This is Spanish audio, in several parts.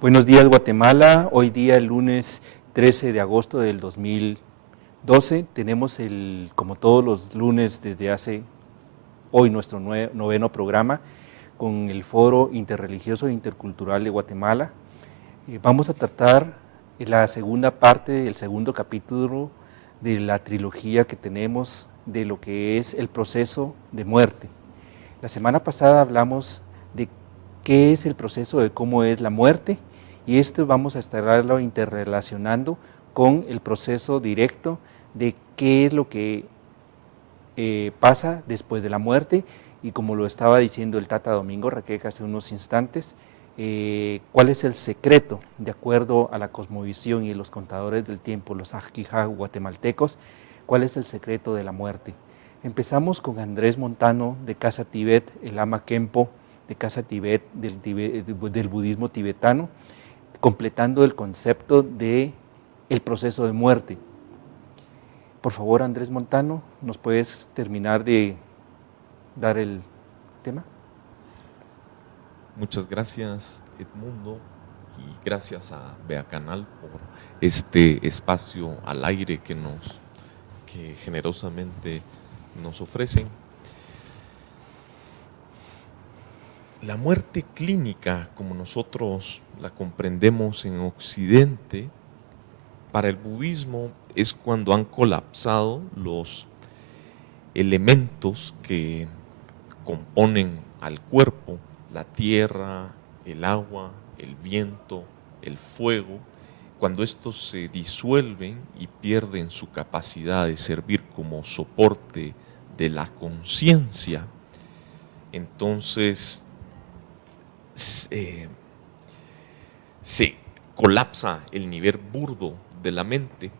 Buenos días, Guatemala. Hoy día, el lunes 13 de agosto del 2012, tenemos como todos los lunes desde hace hoy, nuestro noveno programa con el Foro Interreligioso e Intercultural de Guatemala. Vamos a tratar la segunda parte del segundo capítulo de la trilogía que tenemos de lo que es el proceso de muerte. La semana pasada hablamos de qué es el proceso, de cómo es la muerte, y esto vamos a estarlo interrelacionando con el proceso directo de qué es lo que pasa después de la muerte, y como lo estaba diciendo el Tata Domingo Requeca hace unos instantes, cuál es el secreto, de acuerdo a la cosmovisión y los contadores del tiempo, los ajquijá guatemaltecos, cuál es el secreto de la muerte. Empezamos con Andrés Montano de Casa Tibet, el Lama Khenpo de Casa Tibet, del budismo tibetano, completando el concepto de el proceso de muerte. Por favor, Andrés Montano, ¿nos puedes terminar de dar el tema? Muchas gracias, Edmundo, y gracias a Bea Canal por este espacio al aire que generosamente nos ofrecen. La muerte clínica, como nosotros la comprendemos en Occidente, para el budismo es cuando han colapsado los elementos que componen al cuerpo, la tierra, el agua, el viento, el fuego, cuando estos se disuelven y pierden su capacidad de servir como soporte de la conciencia, entonces se colapsa el nivel burdo de la mente.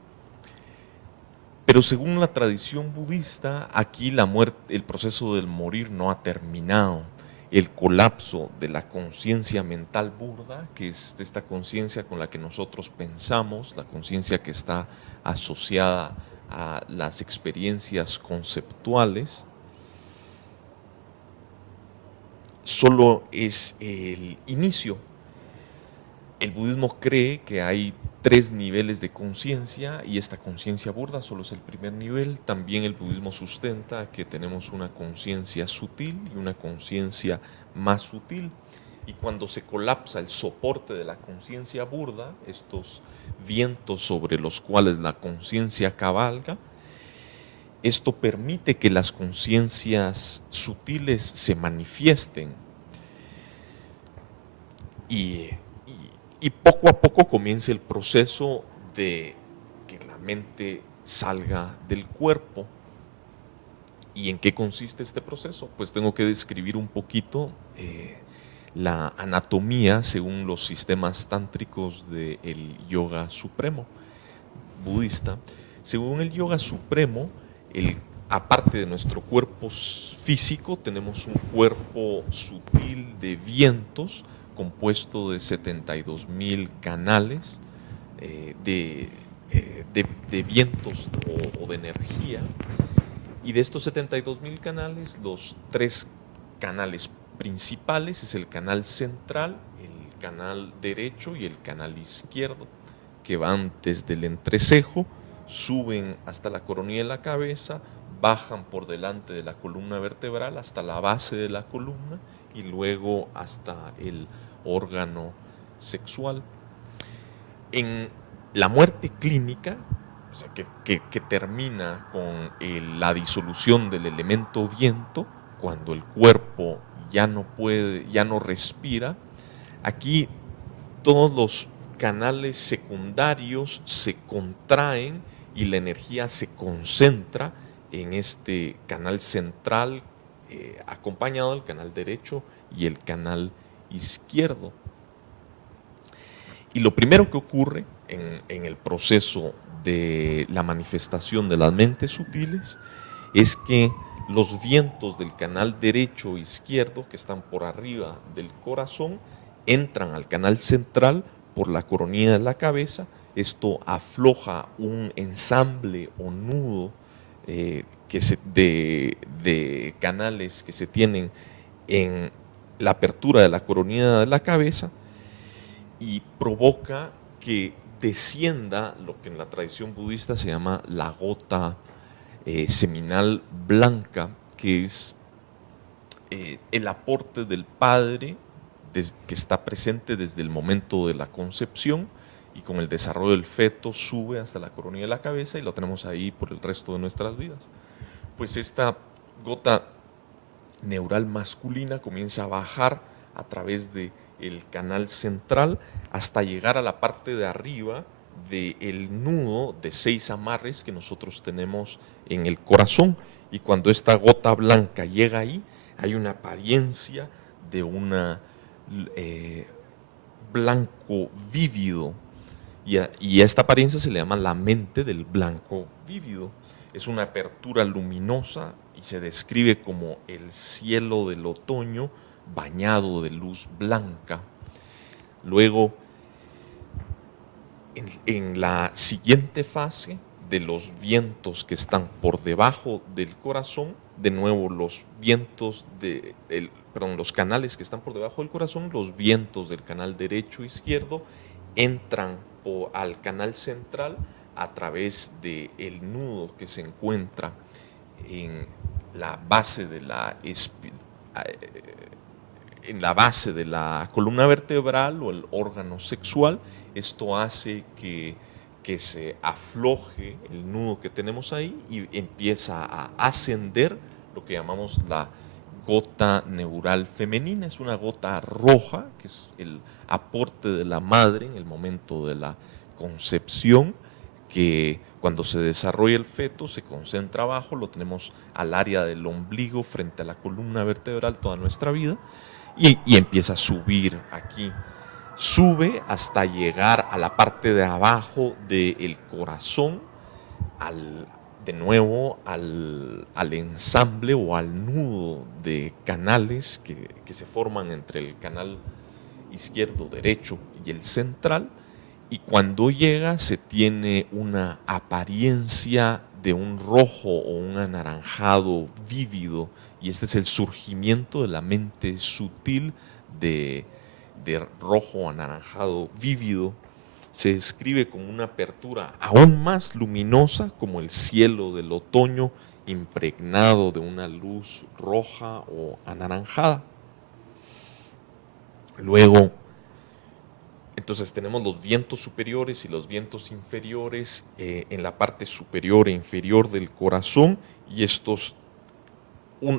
Pero según la tradición budista, aquí la muerte, el proceso del morir no ha terminado. El colapso de la conciencia mental burda, que es esta conciencia con la que nosotros pensamos, la conciencia que está asociada a las experiencias conceptuales, solo es el inicio. El budismo cree que hay 3 niveles de conciencia y esta conciencia burda solo es el primer nivel. También el budismo sustenta que tenemos una conciencia sutil y una conciencia más sutil. Y cuando se colapsa el soporte de la conciencia burda, estos vientos sobre los cuales la conciencia cabalga, esto permite que las conciencias sutiles se manifiesten y poco a poco comienza el proceso de que la mente salga del cuerpo. ¿Y en qué consiste este proceso? Pues tengo que describir un poquito la anatomía según los sistemas tántricos del yoga supremo budista. Según el yoga supremo, aparte de nuestro cuerpo físico, tenemos un cuerpo sutil de vientos compuesto de 72,000 canales de vientos o de energía. Y de estos 72,000 canales, los 3 canales principales es el canal central, el canal derecho y el canal izquierdo, que van desde el entrecejo, suben hasta la coronilla de la cabeza, bajan por delante de la columna vertebral hasta la base de la columna y luego hasta el órgano sexual. En la muerte clínica, o sea, que termina con la disolución del elemento viento, cuando el cuerpo ya no puede, ya no respira, aquí todos los canales secundarios se contraen y la energía se concentra en este canal central, acompañado del canal derecho y el canal izquierdo. Y lo primero que ocurre en el proceso de la manifestación de las mentes sutiles es que los vientos del canal derecho e izquierdo, que están por arriba del corazón, entran al canal central por la coronilla de la cabeza. Esto afloja un ensamble o nudo de canales que se tienen en la apertura de la coronilla de la cabeza, y provoca que descienda lo que en la tradición budista se llama la gota seminal blanca, que es el aporte del Padre que está presente desde el momento de la concepción, y con el desarrollo del feto sube hasta la coronilla de la cabeza y lo tenemos ahí por el resto de nuestras vidas. Pues esta gota neural masculina comienza a bajar a través del canal central hasta llegar a la parte de arriba del nudo de 6 amarres que nosotros tenemos en el corazón, y cuando esta gota blanca llega ahí, hay una apariencia de un blanco vívido, y a esta apariencia se le llama la mente del blanco vívido. Es una apertura luminosa y se describe como el cielo del otoño bañado de luz blanca. Luego, en la siguiente fase de los vientos que están por debajo del corazón, de nuevo los los canales que están por debajo del corazón, los vientos del canal derecho e izquierdo entran al canal central a través del nudo que se encuentra en la base de la columna vertebral o el órgano sexual. Esto hace que se afloje el nudo que tenemos ahí y empieza a ascender lo que llamamos la gota neural femenina. Es una gota roja, que es el aporte de la madre en el momento de la concepción, que cuando se desarrolla el feto se concentra abajo, lo tenemos al área del ombligo frente a la columna vertebral toda nuestra vida, y empieza a subir aquí. Sube hasta llegar a la parte de abajo del corazón, de nuevo al ensamble o al nudo de canales que se forman entre el canal izquierdo, derecho y el central, y cuando llega se tiene una apariencia de un rojo o un anaranjado vívido, y este es el surgimiento de la mente sutil de rojo anaranjado vívido. Se describe como una apertura aún más luminosa, como el cielo del otoño impregnado de una luz roja o anaranjada. Luego, entonces tenemos los vientos superiores y los vientos inferiores en la parte superior e inferior del corazón, y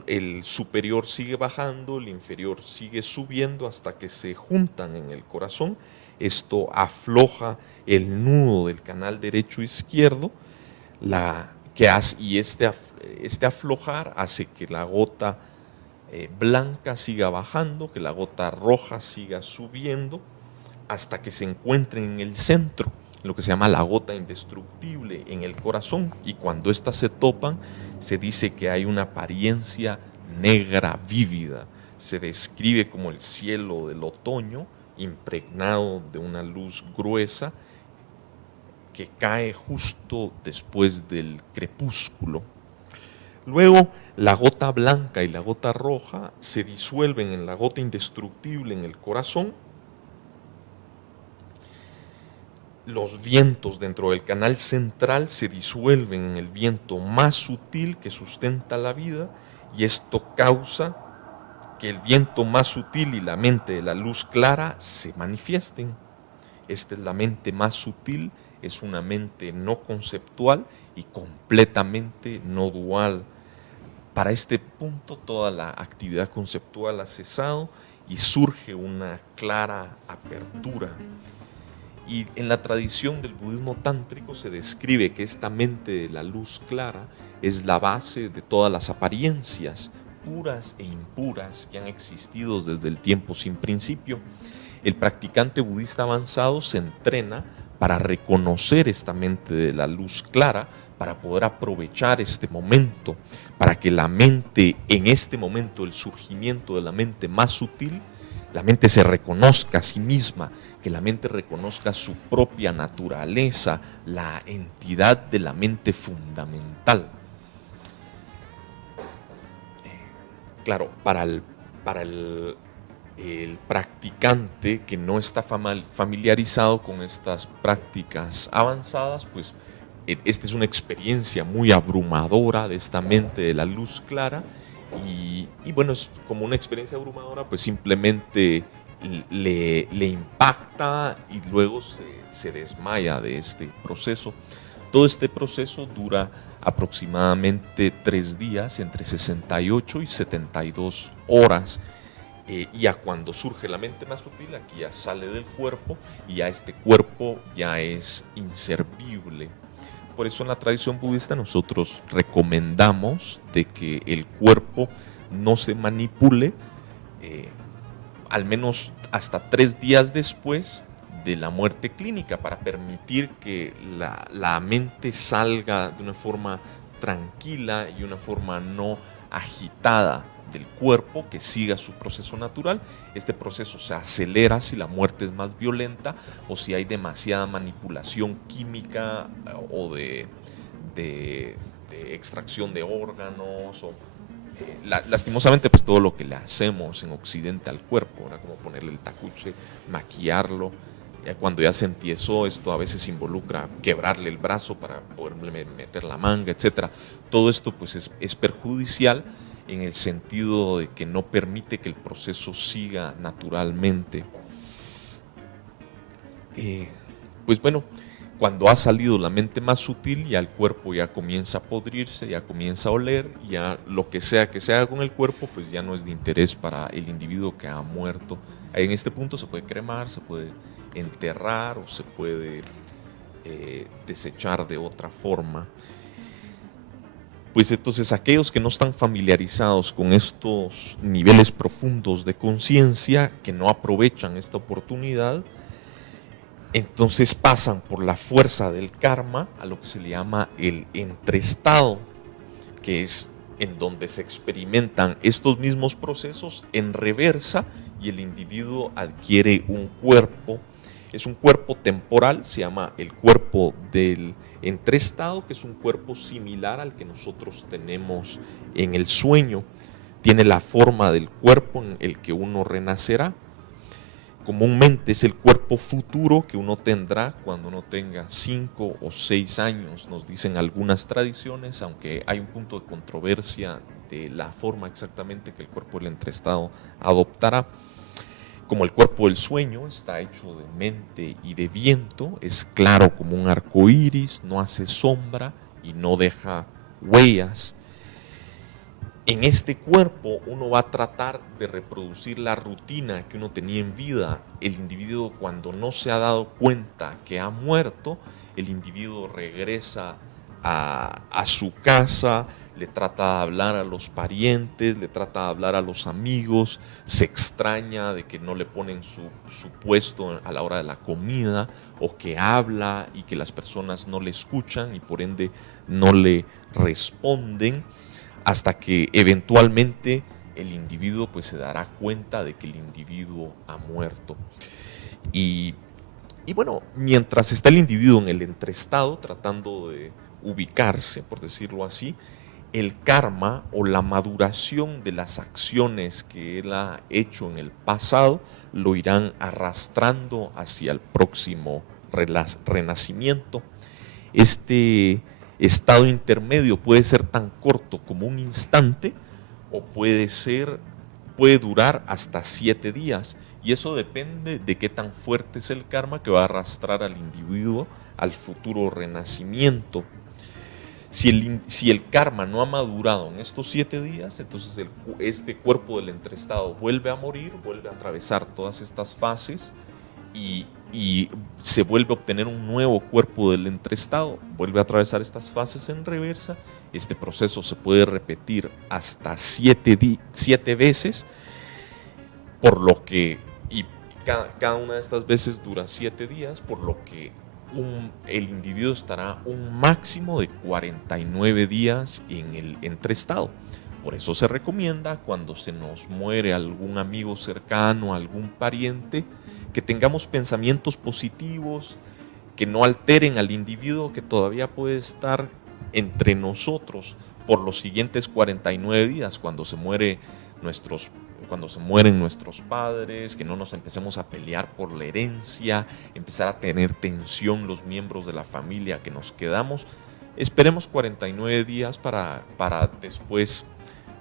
el superior sigue bajando, el inferior sigue subiendo hasta que se juntan en el corazón. Esto afloja el nudo del canal derecho e izquierdo, y este aflojar hace que la gota blanca siga bajando, que la gota roja siga subiendo, hasta que se encuentren en el centro, lo que se llama la gota indestructible en el corazón, y cuando éstas se topan, se dice que hay una apariencia negra vívida. Se describe como el cielo del otoño impregnado de una luz gruesa que cae justo después del crepúsculo. Luego, la gota blanca y la gota roja se disuelven en la gota indestructible en el corazón. Los vientos dentro del canal central se disuelven en el viento más sutil que sustenta la vida, y esto causa que el viento más sutil y la mente de la luz clara se manifiesten. Esta es la mente más sutil, es una mente no conceptual y completamente no dual. Para este punto toda la actividad conceptual ha cesado y surge una clara apertura. Y en la tradición del budismo tántrico se describe que esta mente de la luz clara es la base de todas las apariencias puras e impuras que han existido desde el tiempo sin principio. El practicante budista avanzado se entrena para reconocer esta mente de la luz clara, para poder aprovechar este momento, para que la mente, en este momento del surgimiento de la mente más sutil, la mente se reconozca a sí misma, que la mente reconozca su propia naturaleza, la entidad de la mente fundamental. Claro, para el el practicante que no está familiarizado con estas prácticas avanzadas, pues esta es una experiencia muy abrumadora de esta mente de la luz clara y bueno, es como una experiencia abrumadora, pues simplemente le impacta y luego se desmaya de este proceso. Todo este proceso dura aproximadamente 3 días, entre 68 y 72 horas. Ya cuando surge la mente más sutil, aquí ya sale del cuerpo y ya este cuerpo ya es inservible. Por eso en la tradición budista nosotros recomendamos de que el cuerpo no se manipule al menos hasta 3 días después de la muerte clínica, para permitir que la mente salga de una forma tranquila y una forma no agitada del cuerpo, que siga su proceso natural. Este proceso se acelera si la muerte es más violenta o si hay demasiada manipulación química o de extracción de órganos o lastimosamente pues todo lo que le hacemos en Occidente al cuerpo, ¿verdad? Como ponerle el tacuche, maquillarlo. Cuando ya se entiesó, esto a veces involucra quebrarle el brazo para poderle meter la manga, etc. Todo esto pues es perjudicial en el sentido de que no permite que el proceso siga naturalmente. Pues bueno, cuando ha salido la mente más sutil, ya el cuerpo ya comienza a podrirse, ya comienza a oler, ya lo que sea que se haga con el cuerpo, pues ya no es de interés para el individuo que ha muerto. En este punto se puede cremar, se puede enterrar o se puede desechar de otra forma. Pues entonces aquellos que no están familiarizados con estos niveles profundos de conciencia, que no aprovechan esta oportunidad, entonces pasan por la fuerza del karma a lo que se le llama el entreestado, que es en donde se experimentan estos mismos procesos en reversa y el individuo adquiere un cuerpo. Es un cuerpo temporal, se llama el cuerpo del entreestado, que es un cuerpo similar al que nosotros tenemos en el sueño. Tiene la forma del cuerpo en el que uno renacerá. Comúnmente es el cuerpo futuro que uno tendrá cuando uno tenga 5 o 6 años, nos dicen algunas tradiciones, aunque hay un punto de controversia de la forma exactamente que el cuerpo del entreestado adoptará. Como el cuerpo del sueño está hecho de mente y de viento, es claro como un arco iris, no hace sombra y no deja huellas. En este cuerpo uno va a tratar de reproducir la rutina que uno tenía en vida. El individuo, cuando no se ha dado cuenta que ha muerto, el individuo regresa a su casa, le trata de hablar a los parientes, le trata de hablar a los amigos, se extraña de que no le ponen su puesto a la hora de la comida, o que habla y que las personas no le escuchan y por ende no le responden, hasta que eventualmente el individuo pues se dará cuenta de que el individuo ha muerto. Y bueno, mientras está el individuo en el entreestado tratando de ubicarse, por decirlo así, el karma o la maduración de las acciones que él ha hecho en el pasado lo irán arrastrando hacia el próximo renacimiento. Este estado intermedio puede ser tan corto como un instante o puede durar hasta 7 días, y eso depende de qué tan fuerte es el karma que va a arrastrar al individuo al futuro renacimiento. Si el karma no ha madurado en estos 7 días, entonces este cuerpo del entreestado vuelve a morir, vuelve a atravesar todas estas fases y se vuelve a obtener un nuevo cuerpo del entreestado, vuelve a atravesar estas fases en reversa. Este proceso se puede repetir hasta 7 veces, por lo que cada una de estas veces dura 7 días, por lo que el individuo estará un máximo de 49 días en el entreestado. Por eso se recomienda, cuando se nos muere algún amigo cercano, algún pariente, que tengamos pensamientos positivos, que no alteren al individuo que todavía puede estar entre nosotros por los siguientes 49 días. Cuando se muere nuestros cuando se mueren nuestros padres, que no nos empecemos a pelear por la herencia, empezar a tener tensión los miembros de la familia que nos quedamos. Esperemos 49 días para después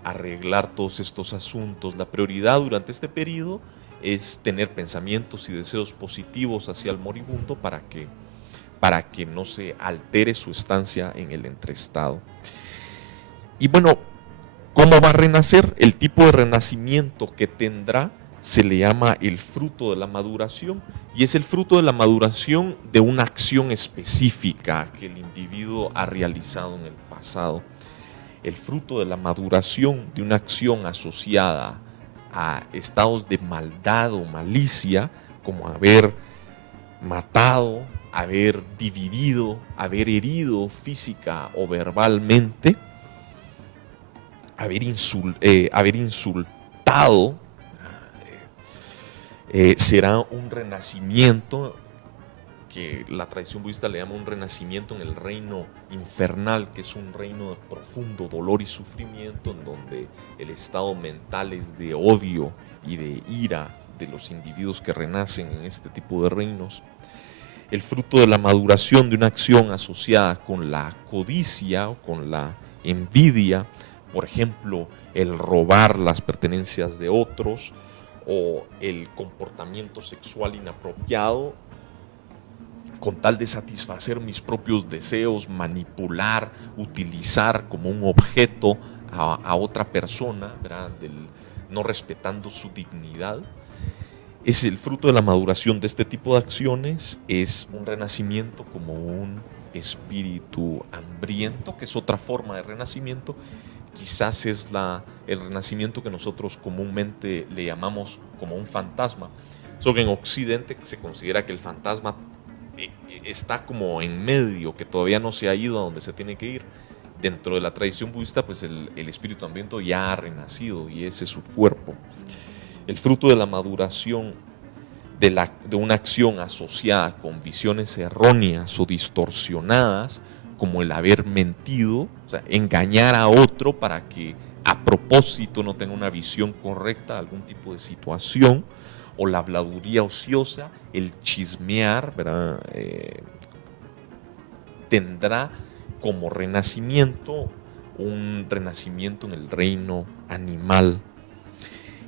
arreglar todos estos asuntos. La prioridad durante este periodo es tener pensamientos y deseos positivos hacia el moribundo para que no se altere su estancia en el entreestado. Y bueno, ¿cómo va a renacer? El tipo de renacimiento que tendrá se le llama el fruto de la maduración, y es el fruto de la maduración de una acción específica que el individuo ha realizado en el pasado. El fruto de la maduración de una acción asociada a estados de maldad o malicia, como haber matado, haber dividido, haber herido física o verbalmente, haber insultado, será un renacimiento que la tradición budista le llama un renacimiento en el reino infernal, que es un reino de profundo dolor y sufrimiento, en donde el estado mental es de odio y de ira de los individuos que renacen en este tipo de reinos. El fruto de la maduración de una acción asociada con la codicia o con la envidia, por ejemplo, el robar las pertenencias de otros o el comportamiento sexual inapropiado con tal de satisfacer mis propios deseos, manipular, utilizar como un objeto a otra persona, ¿verdad? No respetando su dignidad. Es el fruto de la maduración de este tipo de acciones, es un renacimiento como un espíritu hambriento, que es otra forma de renacimiento. Quizás es el renacimiento que nosotros comúnmente le llamamos como un fantasma. Solo que en Occidente se considera que el fantasma está como en medio, que todavía no se ha ido a donde se tiene que ir. Dentro de la tradición budista, pues el espíritu hambriento ya ha renacido y ese es su cuerpo. El fruto de la maduración de una acción asociada con visiones erróneas o distorsionadas, como el haber mentido, o sea, engañar a otro para que a propósito no tenga una visión correcta de algún tipo de situación, o la habladuría ociosa, el chismear, ¿verdad? Tendrá como renacimiento un renacimiento en el reino animal.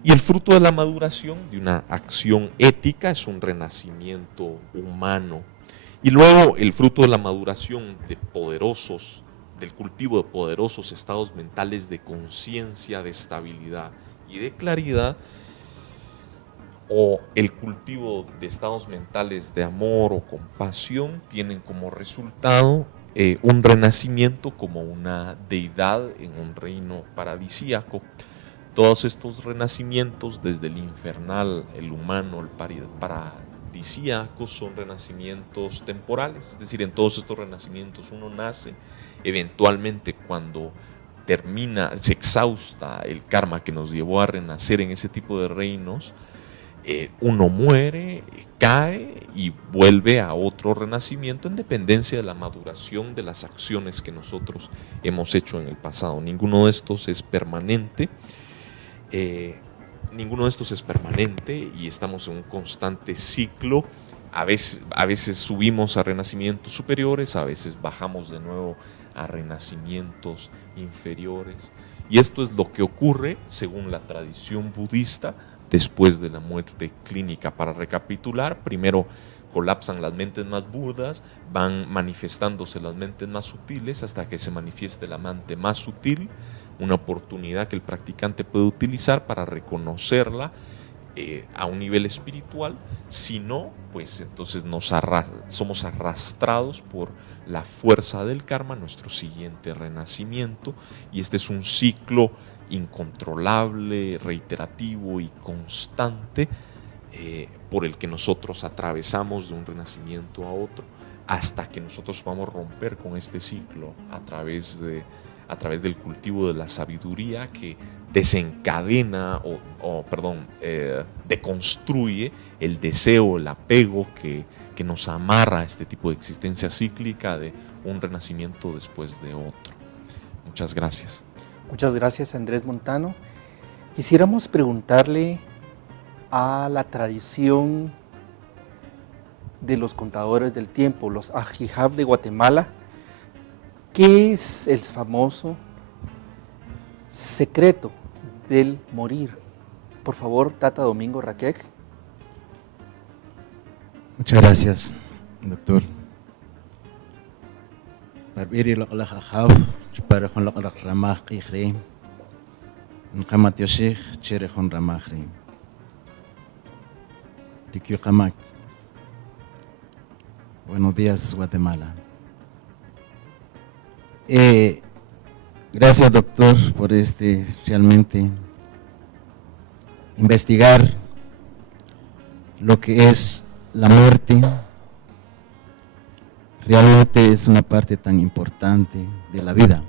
Y el fruto de la maduración de una acción ética es un renacimiento humano. Y luego el fruto de la maduración del cultivo de poderosos estados mentales de conciencia, de estabilidad y de claridad, o el cultivo de estados mentales de amor o compasión, tienen como resultado un renacimiento como una deidad en un reino paradisíaco. Todos estos renacimientos, desde el infernal, el humano, el paradisíaco, son renacimientos temporales. Es decir, en todos estos renacimientos uno nace, eventualmente cuando se exhausta el karma que nos llevó a renacer en ese tipo de reinos, uno muere, cae y vuelve a otro renacimiento en dependencia de la maduración de las acciones que nosotros hemos hecho en el pasado. Ninguno de estos es permanente. Y estamos en un constante ciclo. A veces subimos a renacimientos superiores, a veces bajamos de nuevo a renacimientos inferiores. Y esto es lo que ocurre según la tradición budista después de la muerte clínica. Para recapitular, primero colapsan las mentes más burdas, van manifestándose las mentes más sutiles hasta que se manifieste la mente más sutil, una oportunidad que el practicante puede utilizar para reconocerla a un nivel espiritual. Si no, pues entonces somos arrastrados por la fuerza del karma a nuestro siguiente renacimiento, y este es un ciclo incontrolable, reiterativo y constante por el que nosotros atravesamos de un renacimiento a otro hasta que nosotros vamos a romper con este ciclo a través del cultivo de la sabiduría que desencadena deconstruye el deseo, el apego que nos amarra a este tipo de existencia cíclica de un renacimiento después de otro. Muchas gracias. Muchas gracias, Andrés Montano. Quisiéramos preguntarle a la tradición de los contadores del tiempo, los Ajijab de Guatemala, ¿qué es el famoso secreto del morir? Por favor, Tata Domingo Raquec. Muchas gracias, doctor. Barbiri la Ajijab, para con la Ramah Ijre, en Kamat Yoshik, Chere con Ramah Ijre. Tikio Kamak. Buenos días, Guatemala. Gracias, doctor, por realmente investigar lo que es la muerte. Realmente es una parte tan importante de la vida.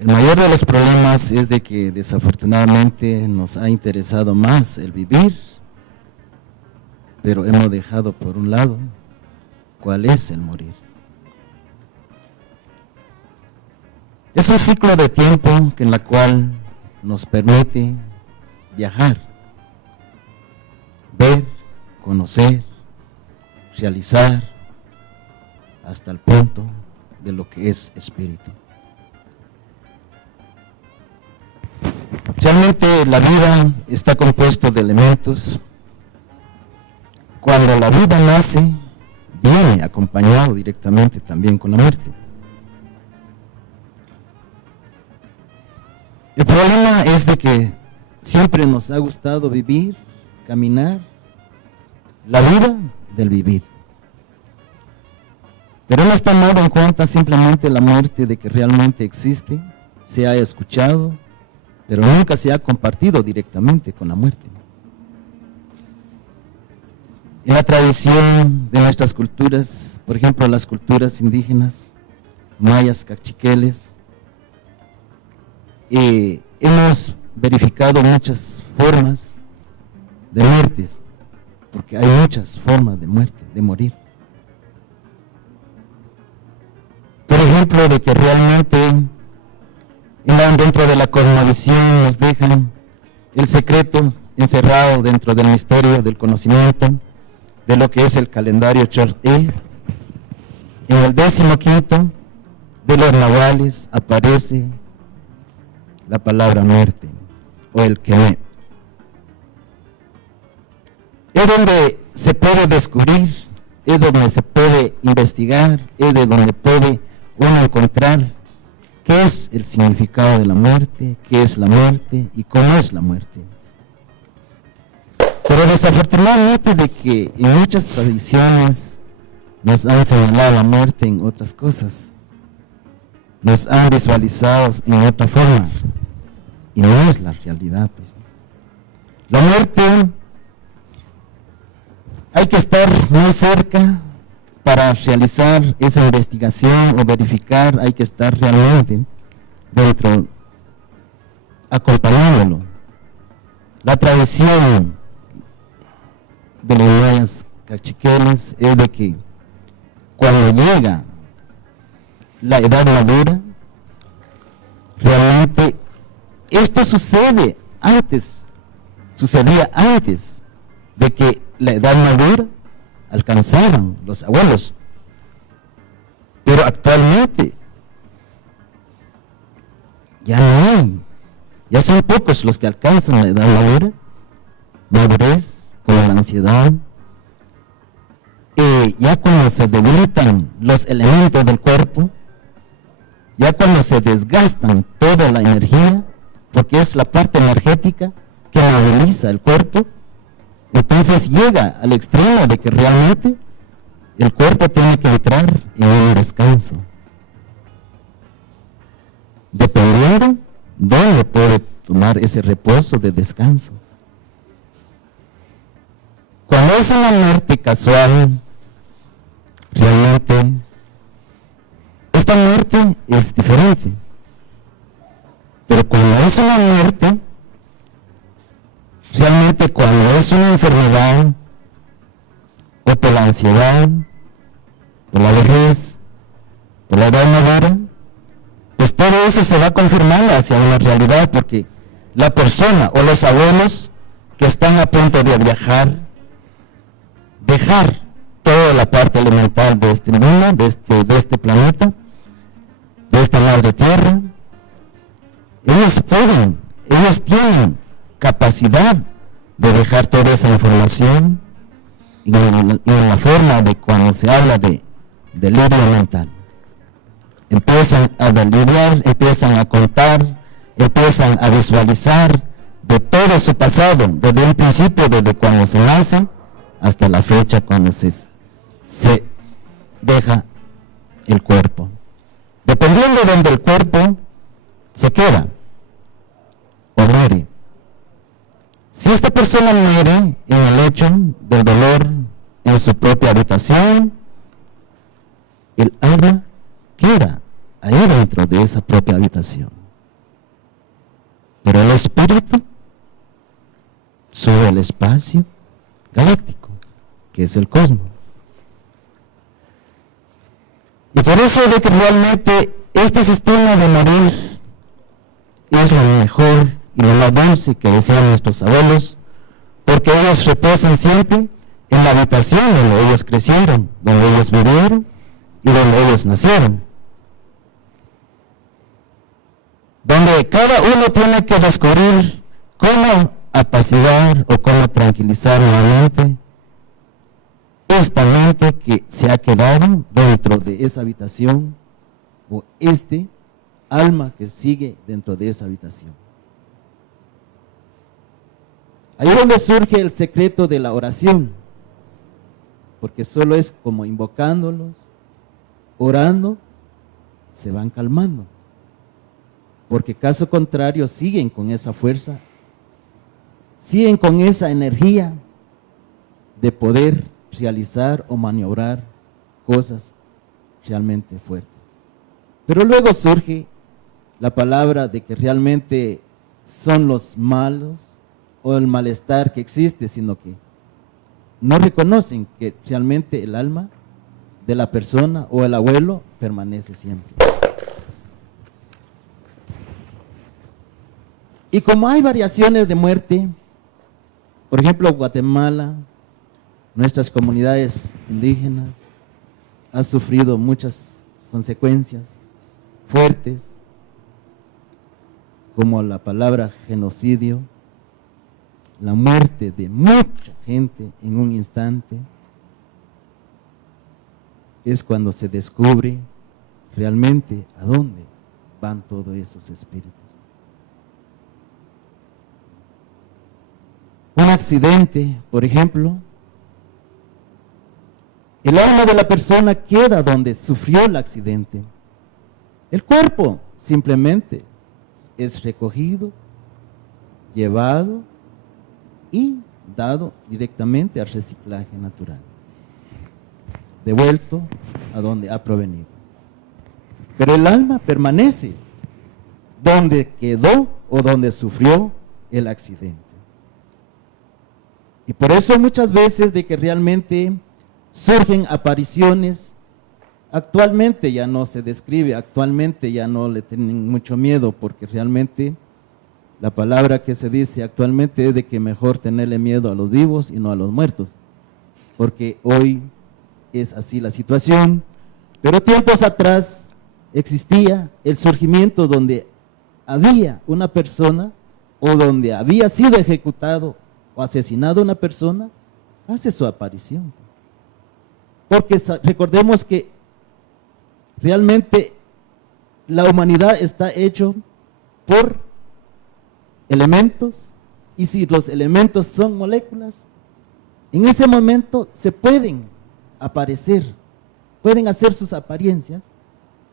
El mayor de los problemas es de que desafortunadamente nos ha interesado más el vivir, pero hemos dejado por un lado cuál es el morir. Es un ciclo de tiempo en la cual nos permite viajar, ver, conocer, realizar hasta el punto de lo que es espíritu. Realmente la vida está compuesta de elementos. Cuando la vida nace, viene acompañado directamente también con la muerte. El problema es de que siempre nos ha gustado vivir, caminar, la vida del vivir. Pero hemos tomado en cuenta simplemente la muerte de que realmente existe, se ha escuchado, pero nunca se ha compartido directamente con la muerte. En la tradición de nuestras culturas, por ejemplo las culturas indígenas, mayas, cachiqueles, hemos verificado muchas formas de muertes, porque hay muchas formas de muerte, de morir. Por ejemplo, de que realmente dentro de la cosmovisión nos dejan el secreto encerrado dentro del misterio del conocimiento, de lo que es el calendario Chol-E. En el 15º de los nahuales aparece la palabra muerte o el Quemé. Es donde se puede descubrir, es donde se puede investigar, es de donde puede uno encontrar qué es el significado de la muerte, qué es la muerte y cómo es la muerte. Pero desafortunadamente de que en muchas tradiciones nos han señalado la muerte en otras cosas, nos han visualizado en otra forma y no es la realidad, pues. La muerte hay que estar muy cerca para realizar esa investigación o verificar, hay que estar realmente dentro, acompañándolo. La tradición de los mayas cachiqueles es de que cuando llega la edad madura, realmente esto sucedía antes de que la edad madura alcanzaran los abuelos, pero actualmente ya no hay, ya son pocos los que alcanzan la edad madurez, con la ansiedad, ya cuando se debilitan los elementos del cuerpo, ya cuando se desgastan toda la energía, porque es la parte energética que moviliza el cuerpo, entonces llega al extremo de que realmente el cuerpo tiene que entrar en un descanso. Dependiendo dónde puede tomar ese reposo de descanso. Cuando es una muerte casual, realmente esta muerte es diferente. Pero cuando es una muerte, realmente cuando es una enfermedad, o por la ansiedad, por la vejez, por la edad madura, pues todo eso se va confirmando hacia una realidad, porque la persona o los abuelos que están a punto de viajar, dejar toda la parte elemental de este mundo, de este planeta, de esta madre tierra, ellos tienen capacidad de dejar toda esa información y en la forma de cuando se habla de delirio mental. Empiezan a deliriar, empiezan a contar, empiezan a visualizar de todo su pasado, desde un principio, desde cuando se nace hasta la fecha cuando se deja el cuerpo. Dependiendo de donde el cuerpo se queda o muere. Si esta persona muere en el lecho del dolor en su propia habitación, el alma queda ahí dentro de esa propia habitación. Pero el espíritu sube al espacio galáctico, que es el cosmos. Y por eso de que realmente este sistema de morir es lo mejor y lo más dulce que decían nuestros abuelos, porque ellos reposan siempre en la habitación donde ellos crecieron, donde ellos vivieron y donde ellos nacieron. Donde cada uno tiene que descubrir cómo apaciguar o cómo tranquilizar nuevamente esta mente que se ha quedado dentro de esa habitación o este alma que sigue dentro de esa habitación. Ahí es donde surge el secreto de la oración, porque solo es como invocándolos, orando, se van calmando, porque caso contrario siguen con esa fuerza, siguen con esa energía de poder realizar o maniobrar cosas realmente fuertes. Pero luego surge la palabra de que realmente son los malos o el malestar que existe, sino que no reconocen que realmente el alma de la persona o el abuelo permanece siempre. Y como hay variaciones de muerte, por ejemplo, Guatemala, nuestras comunidades indígenas han sufrido muchas consecuencias fuertes, como la palabra genocidio, la muerte de mucha gente en un instante. Es cuando se descubre realmente a dónde van todos esos espíritus. Un accidente, por ejemplo, el alma de la persona queda donde sufrió el accidente. El cuerpo simplemente es recogido, llevado y dado directamente al reciclaje natural, devuelto a donde ha provenido. Pero el alma permanece donde quedó o donde sufrió el accidente. Y por eso muchas veces de que realmente surgen apariciones, actualmente ya no se describe, actualmente ya no le tienen mucho miedo, porque realmente la palabra que se dice actualmente es de que mejor tenerle miedo a los vivos y no a los muertos, porque hoy es así la situación. Pero tiempos atrás existía el surgimiento donde había una persona o donde había sido ejecutado o asesinado una persona, hace su aparición. Porque recordemos que realmente la humanidad está hecho por elementos, y si los elementos son moléculas, en ese momento se pueden aparecer, pueden hacer sus apariencias,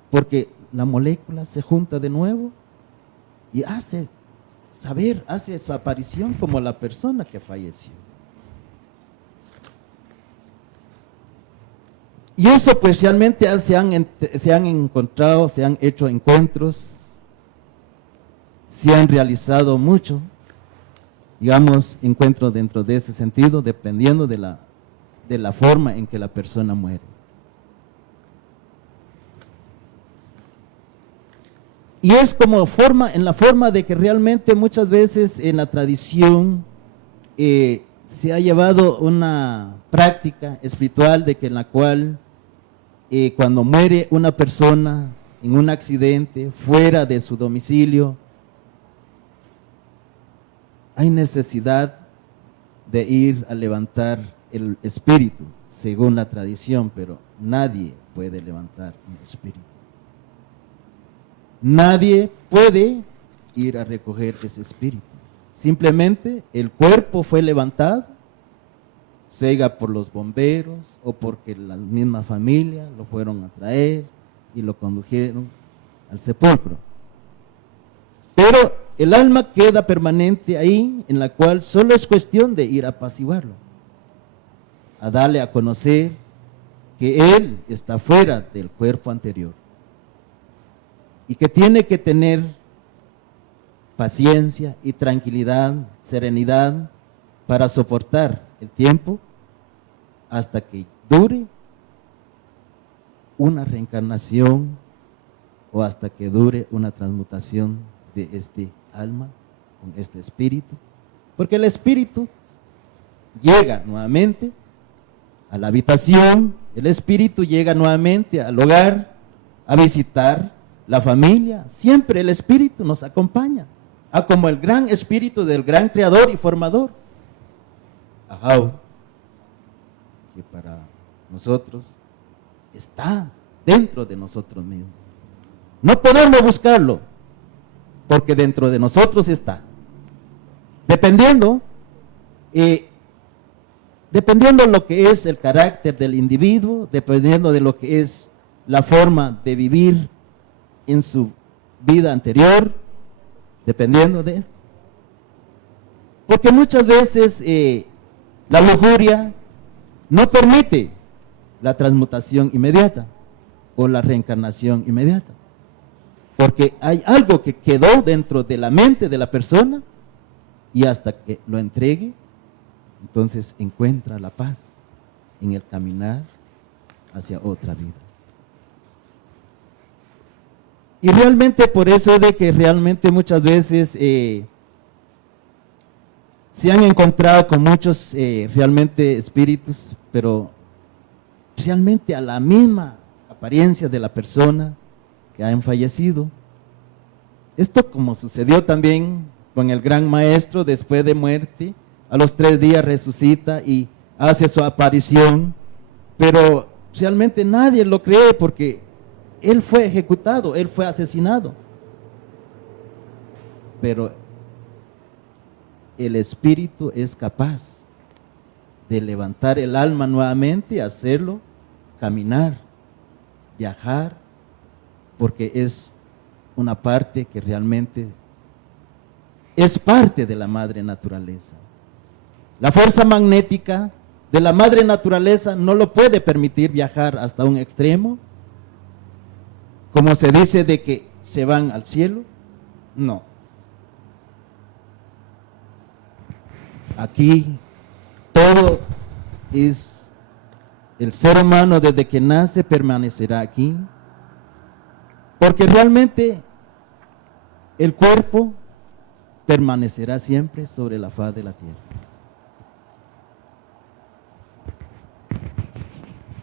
porque la molécula se junta de nuevo y hace su aparición como la persona que falleció. Y eso pues realmente se han encontrado, se han hecho encuentros, se han realizado mucho, digamos, encuentros dentro de ese sentido, dependiendo de la forma en que la persona muere. Y es como en la forma de que realmente muchas veces en la tradición se ha llevado una práctica espiritual de que en la cual cuando muere una persona en un accidente fuera de su domicilio, hay necesidad de ir a levantar el espíritu, según la tradición, pero nadie puede levantar un espíritu. Nadie puede ir a recoger ese espíritu. Simplemente el cuerpo fue levantado, sea por los bomberos o porque la misma familia lo fueron a traer y lo condujeron al sepulcro. Pero el alma queda permanente ahí, en la cual solo es cuestión de ir a apaciguarlo, a darle a conocer que él está fuera del cuerpo anterior y que tiene que tener paciencia y tranquilidad, serenidad para soportar el tiempo hasta que dure una reencarnación o hasta que dure una transmutación de este alma con este espíritu, porque el espíritu llega nuevamente a la habitación, el espíritu llega nuevamente al hogar a visitar la familia. Siempre el espíritu nos acompaña, como el gran espíritu del gran creador y formador. Que para nosotros está dentro de nosotros mismos. No podemos buscarlo, porque dentro de nosotros está. Dependiendo lo que es el carácter del individuo, dependiendo de lo que es la forma de vivir en su vida anterior, dependiendo de esto. Porque muchas veces la lujuria no permite la transmutación inmediata o la reencarnación inmediata. Porque hay algo que quedó dentro de la mente de la persona y hasta que lo entregue, entonces encuentra la paz en el caminar hacia otra vida. Y realmente por eso de que realmente muchas veces se han encontrado con muchos realmente espíritus, pero realmente a la misma apariencia de la persona que han fallecido. Esto como sucedió también con el gran maestro, después de muerte, a los 3 días resucita y hace su aparición, pero realmente nadie lo cree porque él fue ejecutado, él fue asesinado. Pero el espíritu es capaz de levantar el alma nuevamente y hacerlo caminar, viajar, porque es una parte que realmente es parte de la madre naturaleza. La fuerza magnética de la madre naturaleza no lo puede permitir viajar hasta un extremo, como se dice de que se van al cielo. No. Aquí todo es, el ser humano desde que nace permanecerá aquí, porque realmente el cuerpo permanecerá siempre sobre la faz de la tierra.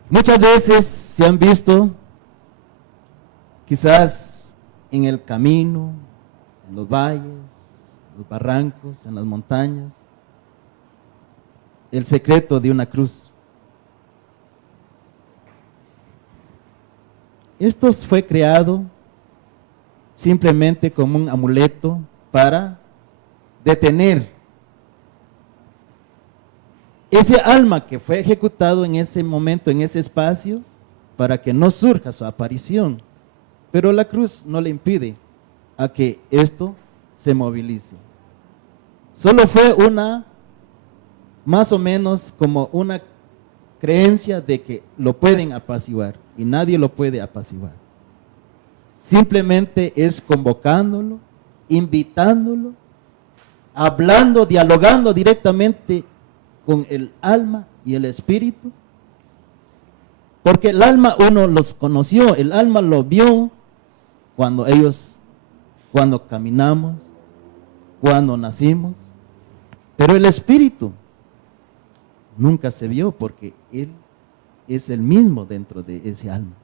Muchas veces se han visto, quizás en el camino, en los valles, en los barrancos, en las montañas, el secreto de una cruz. Esto fue creado simplemente como un amuleto para detener ese alma que fue ejecutado en ese momento, en ese espacio, para que no surja su aparición. Pero la cruz no le impide a que esto se movilice. Solo fue más o menos como una creencia de que lo pueden apaciguar y nadie lo puede apaciguar. Simplemente es convocándolo, invitándolo, hablando, dialogando directamente con el alma y el espíritu, porque el alma uno los conoció, el alma lo vio cuando ellos cuando caminamos, cuando nacimos, pero el espíritu nunca se vio porque Él es el mismo dentro de ese alma.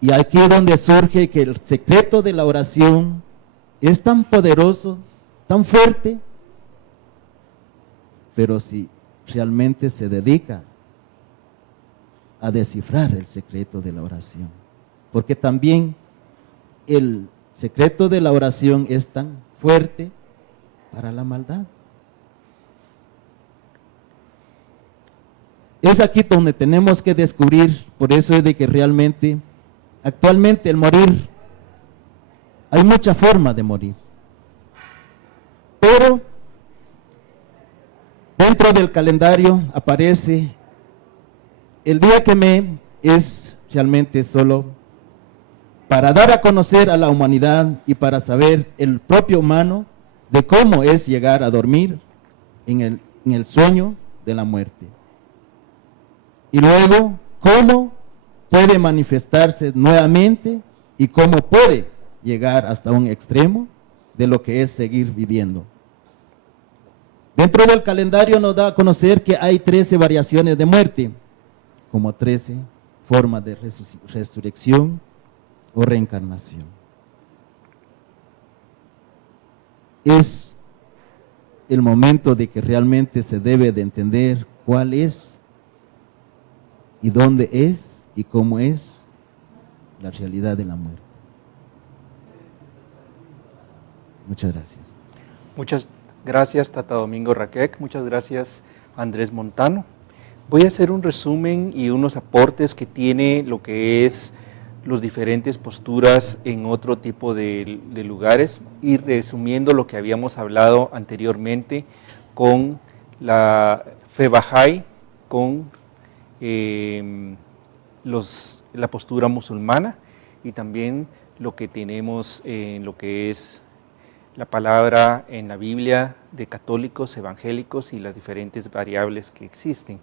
Y aquí es donde surge que el secreto de la oración es tan poderoso, tan fuerte, pero si realmente se dedica a descifrar el secreto de la oración. Porque también el secreto de la oración es tan fuerte para la maldad. Es aquí donde tenemos que descubrir, por eso es de que realmente, actualmente el morir, hay muchas formas de morir. Pero dentro del calendario aparece el día que me es realmente solo para dar a conocer a la humanidad y para saber el propio humano de cómo es llegar a dormir en el sueño de la muerte. Y luego, cómo puede manifestarse nuevamente y cómo puede llegar hasta un extremo de lo que es seguir viviendo. Dentro del calendario nos da a conocer que hay 13 variaciones de muerte, como 13 formas de resurrección o reencarnación. Es el momento de que realmente se debe de entender cuál es y dónde es y cómo es la realidad de la muerte. Muchas gracias. Muchas gracias, Tata Domingo Raquec. Muchas gracias, Andrés Montano. Voy a hacer un resumen y unos aportes que tiene lo que es las diferentes posturas en otro tipo de lugares y resumiendo lo que habíamos hablado anteriormente con la fe Bahá'í, con la postura musulmana y también lo que tenemos en lo que es la palabra en la Biblia de católicos, evangélicos y las diferentes variables que existen.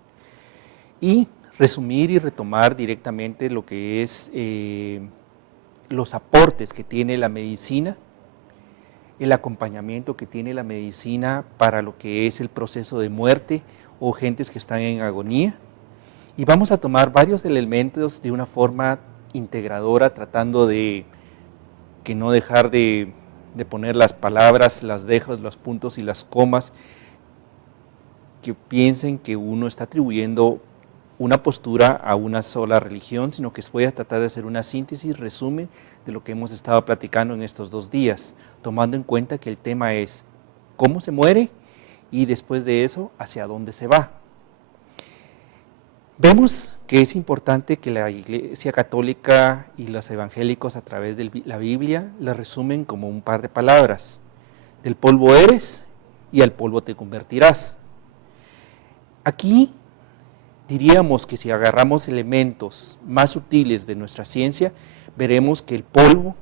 Y resumir y retomar directamente lo que es los aportes que tiene la medicina, el acompañamiento que tiene la medicina para lo que es el proceso de muerte o gentes que están en agonía. Y vamos a tomar varios elementos de una forma integradora, tratando de que no dejar de poner las palabras, las dejas, los puntos y las comas, que piensen que uno está atribuyendo una postura a una sola religión, sino que voy a tratar de hacer una síntesis, resumen de lo que hemos estado platicando en estos 2 días, tomando en cuenta que el tema es cómo se muere y después de eso, hacia dónde se va. Vemos que es importante que la Iglesia Católica y los evangélicos a través de la Biblia la resumen como un par de palabras. Del polvo eres y al polvo te convertirás. Aquí diríamos que si agarramos elementos más sutiles de nuestra ciencia, veremos que el polvo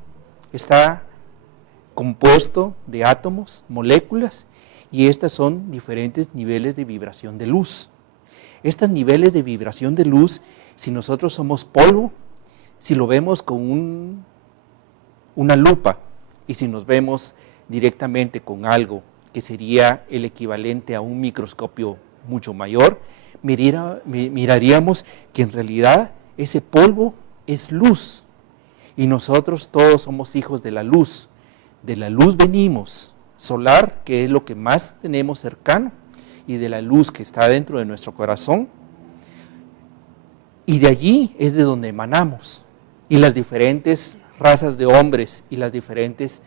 está compuesto de átomos, moléculas, y estas son diferentes niveles de vibración de luz. Estos niveles de vibración de luz, si nosotros somos polvo, si lo vemos con una lupa y si nos vemos directamente con algo que sería el equivalente a un microscopio mucho mayor, miraríamos que en realidad ese polvo es luz y nosotros todos somos hijos de la luz venimos, solar, que es lo que más tenemos cercano, y de la luz que está dentro de nuestro corazón, y de allí es de donde emanamos, y las diferentes razas de hombres y los diferentes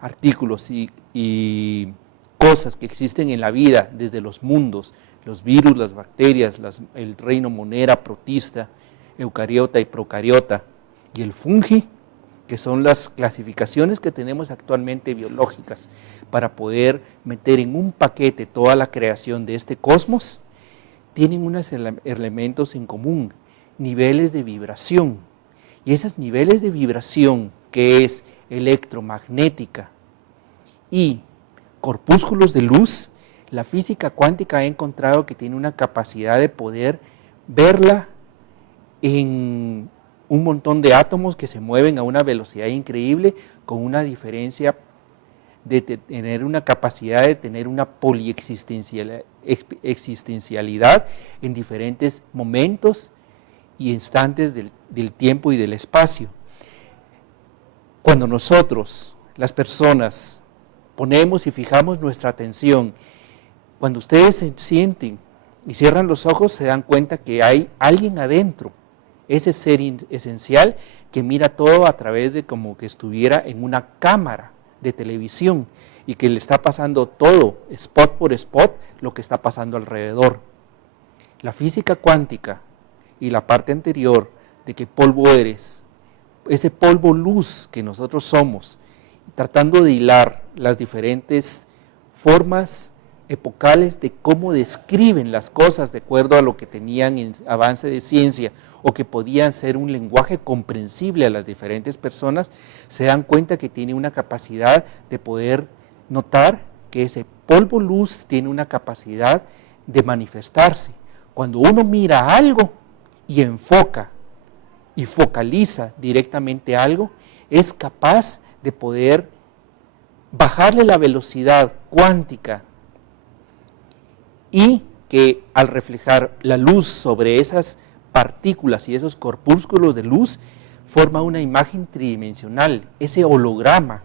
artículos y cosas que existen en la vida, desde los mundos, los virus, las bacterias, el reino monera, protista, eucariota y procariota, y el fungi, que son las clasificaciones que tenemos actualmente biológicas para poder meter en un paquete toda la creación de este cosmos, tienen unos elementos en común, niveles de vibración. Y esos niveles de vibración, que es electromagnética y corpúsculos de luz, la física cuántica ha encontrado que tiene una capacidad de poder verla en un montón de átomos que se mueven a una velocidad increíble con una diferencia de tener una capacidad de tener una poliexistencialidad en diferentes momentos y instantes del tiempo y del espacio. Cuando nosotros, las personas, ponemos y fijamos nuestra atención, cuando ustedes se sienten y cierran los ojos, se dan cuenta que hay alguien adentro, ese ser esencial que mira todo a través de como que estuviera en una cámara de televisión y que le está pasando todo, spot por spot, lo que está pasando alrededor. La física cuántica y la parte anterior de que polvo eres, ese polvo luz que nosotros somos, tratando de hilar las diferentes formas epocales de cómo describen las cosas de acuerdo a lo que tenían en avance de ciencia o que podían ser un lenguaje comprensible a las diferentes personas, se dan cuenta que tiene una capacidad de poder notar que ese polvo luz tiene una capacidad de manifestarse. Cuando uno mira algo y enfoca y focaliza directamente algo, es capaz de poder bajarle la velocidad cuántica y que al reflejar la luz sobre esas partículas y esos corpúsculos de luz, forma una imagen tridimensional, ese holograma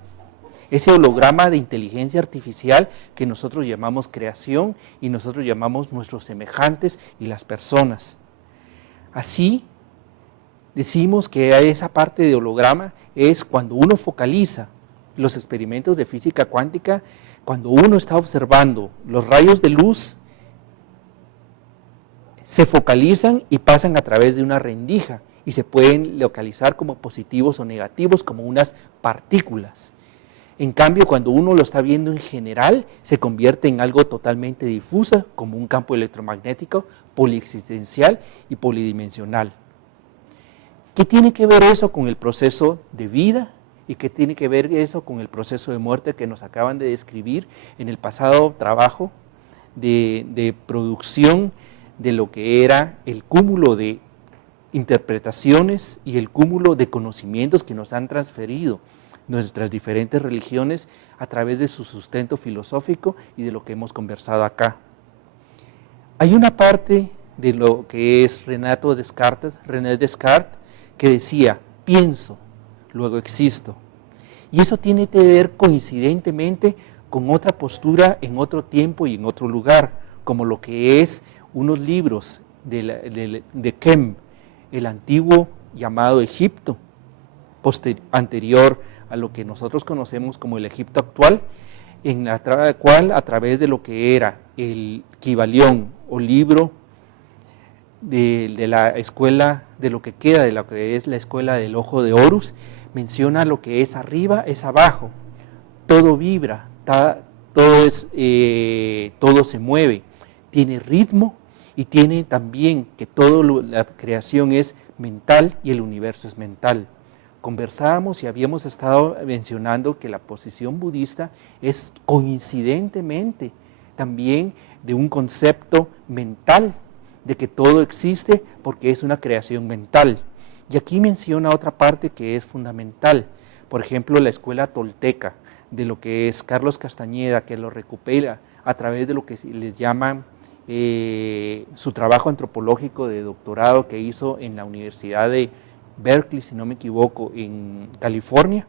de inteligencia artificial que nosotros llamamos creación y nosotros llamamos nuestros semejantes y las personas. Así, decimos que esa parte de holograma es cuando uno focaliza los experimentos de física cuántica, cuando uno está observando los rayos de luz, se focalizan y pasan a través de una rendija y se pueden localizar como positivos o negativos, como unas partículas. En cambio, cuando uno lo está viendo en general, se convierte en algo totalmente difuso, como un campo electromagnético, poliexistencial y polidimensional. ¿Qué tiene que ver eso con el proceso de vida? ¿Y qué tiene que ver eso con el proceso de muerte que nos acaban de describir en el pasado trabajo de producción de lo que era el cúmulo de interpretaciones y el cúmulo de conocimientos que nos han transferido nuestras diferentes religiones a través de su sustento filosófico y de lo que hemos conversado acá? Hay una parte de lo que es René Descartes, que decía, pienso, luego existo. Y eso tiene que ver coincidentemente con otra postura en otro tiempo y en otro lugar, como lo que es unos libros de Kem, el antiguo llamado Egipto, anterior a lo que nosotros conocemos como el Egipto actual, en la cual a través de lo que era el Kybalión o libro de la escuela, de lo que queda de lo que es la escuela del ojo de Horus, menciona lo que es arriba, es abajo, todo vibra, todo se mueve, tiene ritmo y tiene también que toda la creación es mental y el universo es mental. Conversábamos y habíamos estado mencionando que la posición budista es coincidentemente también de un concepto mental, de que todo existe porque es una creación mental. Y aquí menciona otra parte que es fundamental, por ejemplo la escuela tolteca, de lo que es Carlos Castañeda, que lo recupera a través de lo que les llaman su trabajo antropológico de doctorado que hizo en la Universidad de Berkeley, si no me equivoco, en California.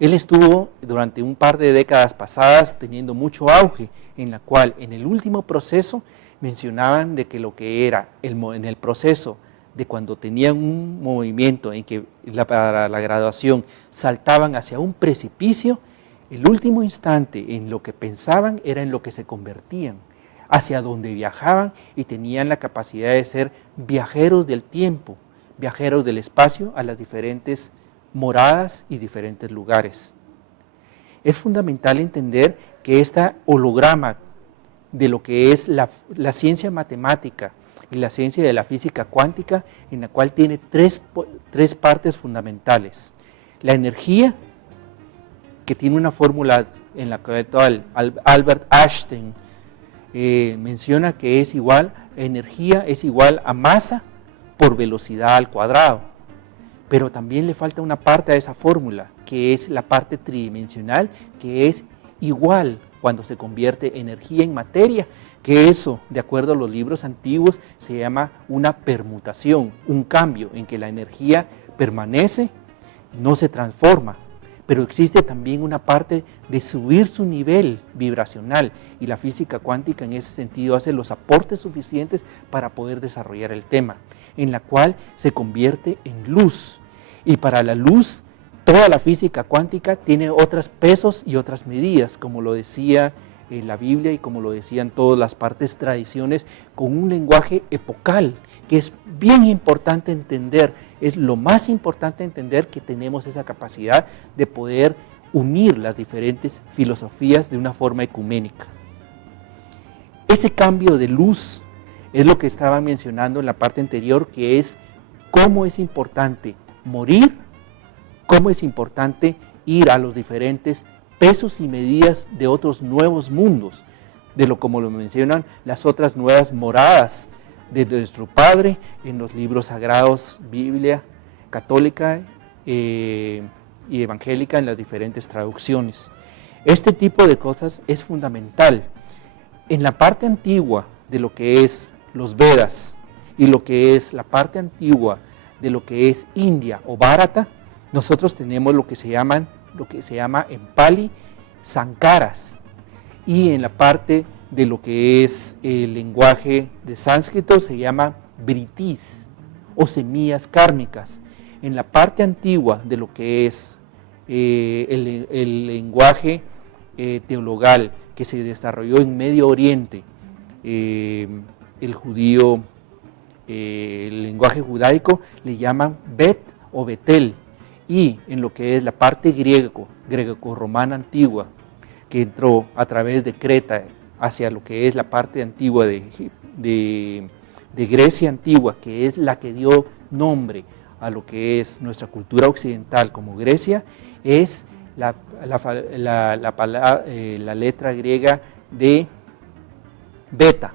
Él estuvo durante un par de décadas pasadas teniendo mucho auge, en la cual en el último proceso mencionaban de que lo que era en el proceso de cuando tenían un movimiento en que para la graduación saltaban hacia un precipicio, el último instante en lo que pensaban era en lo que se convertían, hacia donde viajaban y tenían la capacidad de ser viajeros del tiempo, viajeros del espacio a las diferentes moradas y diferentes lugares. Es fundamental entender que este holograma de lo que es la ciencia matemática y la ciencia de la física cuántica, en la cual tiene tres partes fundamentales. La energía, que tiene una fórmula en la cual Albert Einstein menciona que es igual, energía es igual a masa por velocidad al cuadrado. Pero también le falta una parte a esa fórmula, que es la parte tridimensional, que es igual cuando se convierte energía en materia, que eso, de acuerdo a los libros antiguos, se llama una permutación, un cambio en que la energía permanece, no se transforma, pero existe también una parte de subir su nivel vibracional, y la física cuántica en ese sentido hace los aportes suficientes para poder desarrollar el tema, en la cual se convierte en luz, y para la luz toda la física cuántica tiene otros pesos y otras medidas, como lo decía la Biblia y como lo decían todas las partes tradiciones, con un lenguaje epocal, que es bien importante entender, es lo más importante entender que tenemos esa capacidad de poder unir las diferentes filosofías de una forma ecuménica. Ese cambio de luz es lo que estaba mencionando en la parte anterior, que es cómo es importante morir, cómo es importante ir a los diferentes pesos y medidas de otros nuevos mundos, de lo como lo mencionan las otras nuevas moradas de nuestro Padre en los libros sagrados, Biblia católica y evangélica en las diferentes traducciones. Este tipo de cosas es fundamental. En la parte antigua de lo que es los Vedas y lo que es la parte antigua de lo que es India o Bharata, nosotros tenemos lo que se llama en Pali Sankaras, y en la parte de lo que es el lenguaje de sánscrito se llama Vritis o semillas kármicas. En la parte antigua de lo que es el lenguaje teologal que se desarrolló en Medio Oriente, el judío, el lenguaje judaico le llaman Bet o Betel, y en lo que es la parte greco-romana antigua, que entró a través de Creta hacia lo que es la parte antigua de Grecia antigua, que es la que dio nombre a lo que es nuestra cultura occidental como Grecia, es la letra griega de beta.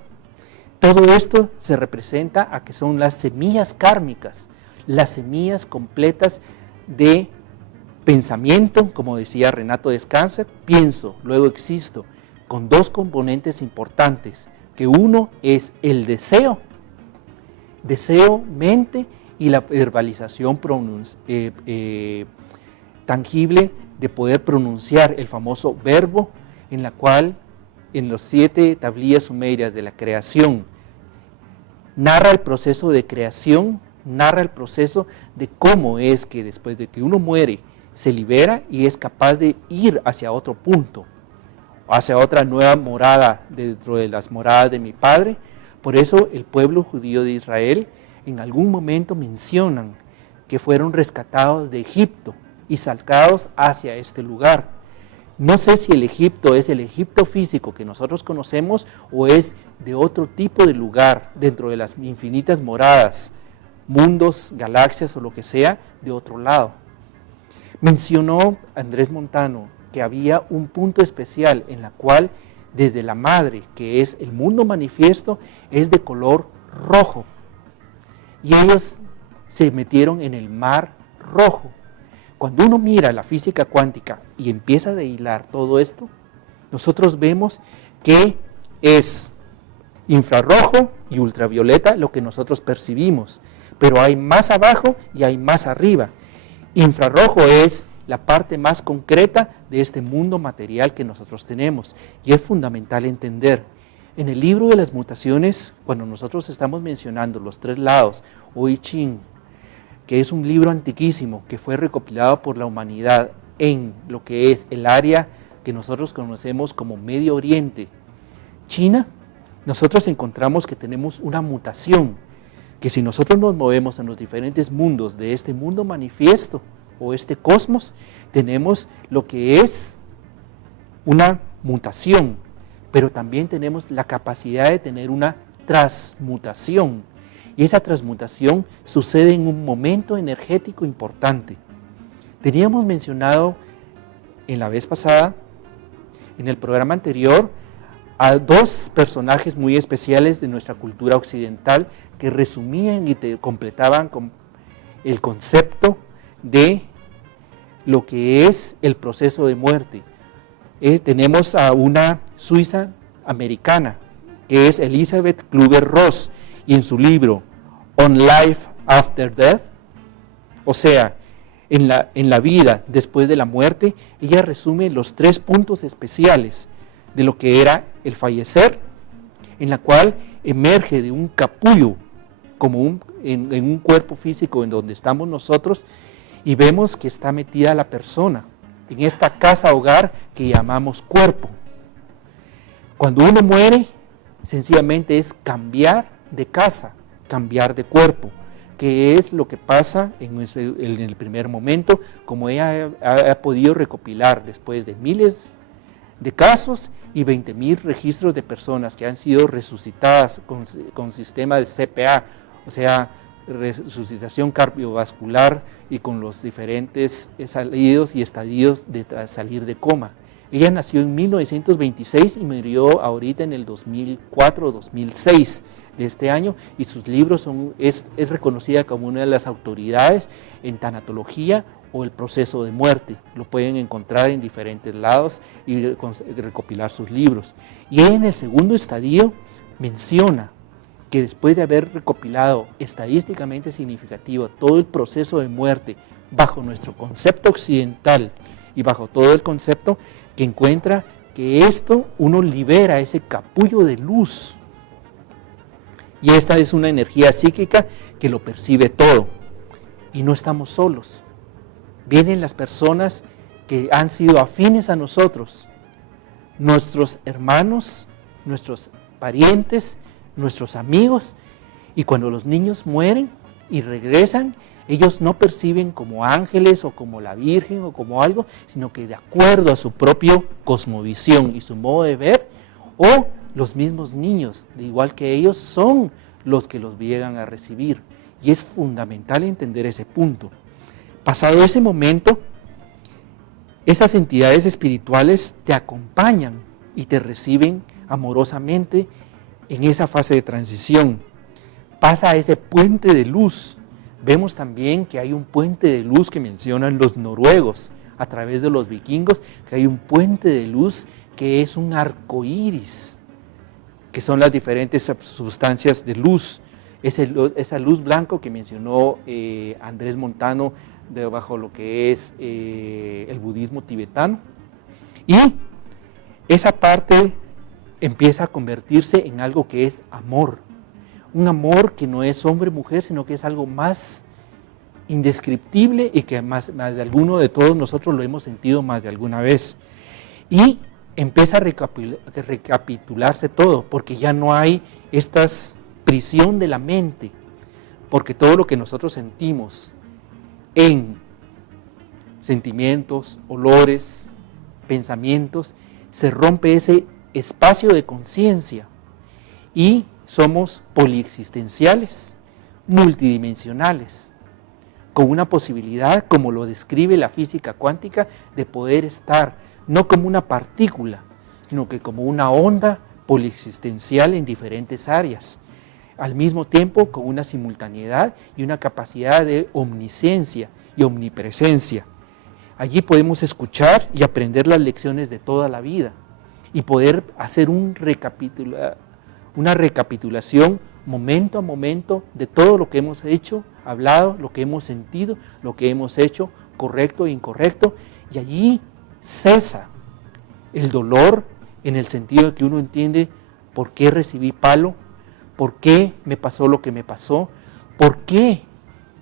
Todo esto se representa a que son las semillas kármicas, las semillas completas de pensamiento, como decía Renato Descanser, pienso, luego existo, con dos componentes importantes, que uno es el deseo, mente, y la verbalización tangible de poder pronunciar el famoso verbo, en la cual en los 7 tablillas sumerias de la creación narra el proceso de creación, narra el proceso de cómo es que después de que uno muere se libera y es capaz de ir hacia otro punto, hacia otra nueva morada dentro de las moradas de mi Padre. Por eso el pueblo judío de Israel en algún momento mencionan que fueron rescatados de Egipto y sacados hacia este lugar. No sé si el Egipto es el Egipto físico que nosotros conocemos o es de otro tipo de lugar dentro de las infinitas moradas, mundos, galaxias o lo que sea, de otro lado. Mencionó Andrés Montano que había un punto especial en la cual desde la madre, que es el mundo manifiesto, es de color rojo. Y ellos se metieron en el mar rojo. Cuando uno mira la física cuántica y empieza a hilar todo esto, nosotros vemos que es infrarrojo y ultravioleta lo que nosotros percibimos, pero hay más abajo y hay más arriba. Infrarrojo es la parte más concreta de este mundo material que nosotros tenemos, y es fundamental entender. En el libro de las mutaciones, cuando nosotros estamos mencionando los 3 lados, o I Ching, que es un libro antiquísimo que fue recopilado por la humanidad en lo que es el área que nosotros conocemos como Medio Oriente, China, nosotros encontramos que tenemos una mutación, que si nosotros nos movemos en los diferentes mundos de este mundo manifiesto o este cosmos, tenemos lo que es una mutación, pero también tenemos la capacidad de tener una transmutación, y esa transmutación sucede en un momento energético importante. Teníamos mencionado en la vez pasada, en el programa anterior, a dos personajes muy especiales de nuestra cultura occidental que resumían y te completaban con el concepto de lo que es el proceso de muerte. Tenemos a una suiza americana, que es Elizabeth Kübler-Ross, y en su libro On Life After Death, o sea, en la vida después de la muerte, ella resume los 3 puntos especiales de lo que era el fallecer, en la cual emerge de un capullo, como en un cuerpo físico en donde estamos nosotros, y vemos que está metida la persona en esta casa hogar que llamamos cuerpo. Cuando uno muere, sencillamente es cambiar de casa, cambiar de cuerpo, que es lo que pasa en el primer momento, como ella ha podido recopilar después de miles de casos y 20,000 registros de personas que han sido resucitadas con sistema de CPA, o sea, resucitación cardiovascular, y con los diferentes salidos y estadios de salir de coma. Ella nació en 1926 y murió ahorita en el 2004 o 2006 de este año, y sus libros es reconocida como una de las autoridades en tanatología o el proceso de muerte. Lo pueden encontrar en diferentes lados y recopilar sus libros. Y en el segundo estadio menciona que después de haber recopilado estadísticamente significativo todo el proceso de muerte bajo nuestro concepto occidental y bajo todo el concepto, que encuentra que esto uno libera ese capullo de luz, y esta es una energía psíquica que lo percibe todo, y no estamos solos. Vienen las personas que han sido afines a nosotros, nuestros hermanos, nuestros parientes, nuestros amigos, y cuando los niños mueren y regresan, ellos no perciben como ángeles o como la Virgen o como algo, sino que de acuerdo a su propia cosmovisión y su modo de ver, o los mismos niños, de igual que ellos, son los que los llegan a recibir. Y es fundamental entender ese punto. Pasado ese momento, esas entidades espirituales te acompañan y te reciben amorosamente en esa fase de transición. Pasa ese puente de luz. Vemos también que hay un puente de luz que mencionan los noruegos a través de los vikingos, que hay un puente de luz que es un arco iris, que son las diferentes sustancias de luz. Esa luz blanco que mencionó Andrés Montano bajo lo que es el budismo tibetano. Y esa parte empieza a convertirse en algo que es amor. Un amor que no es hombre-mujer, sino que es algo más indescriptible y que más de alguno de todos nosotros lo hemos sentido más de alguna vez. Y empieza a recapitularse todo, porque ya no hay esta prisión de la mente, porque todo lo que nosotros sentimos en sentimientos, olores, pensamientos, se rompe ese espacio de conciencia y somos poliexistenciales, multidimensionales, con una posibilidad, como lo describe la física cuántica, de poder estar no como una partícula, sino que como una onda poliexistencial en diferentes áreas, al mismo tiempo con una simultaneidad y una capacidad de omnisciencia y omnipresencia. Allí podemos escuchar y aprender las lecciones de toda la vida y poder hacer una recapitulación momento a momento de todo lo que hemos hecho, hablado, lo que hemos sentido, lo que hemos hecho, correcto e incorrecto, y allí cesa el dolor en el sentido de que uno entiende por qué recibí palo, por qué me pasó lo que me pasó, por qué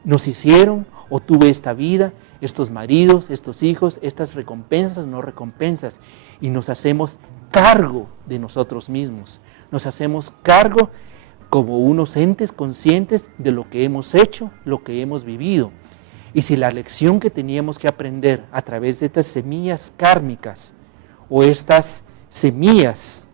nos hicieron o tuve esta vida, estos maridos, estos hijos, estas recompensas, no recompensas, y nos hacemos cargo de nosotros mismos, nos hacemos cargo como unos entes conscientes de lo que hemos hecho, lo que hemos vivido. Y si la lección que teníamos que aprender a través de estas semillas kármicas o estas semillas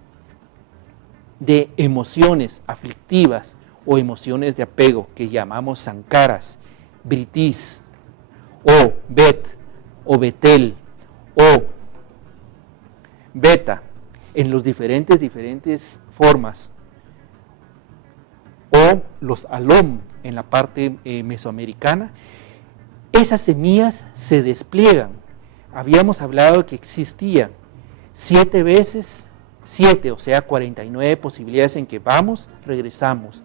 de emociones aflictivas o emociones de apego que llamamos sankaras, vritis, o bet, o betel, o beta, en los diferentes formas, o los alom en la parte mesoamericana, esas semillas se despliegan. Habíamos hablado que existían 7 veces 7, o sea 49 posibilidades en que vamos, regresamos,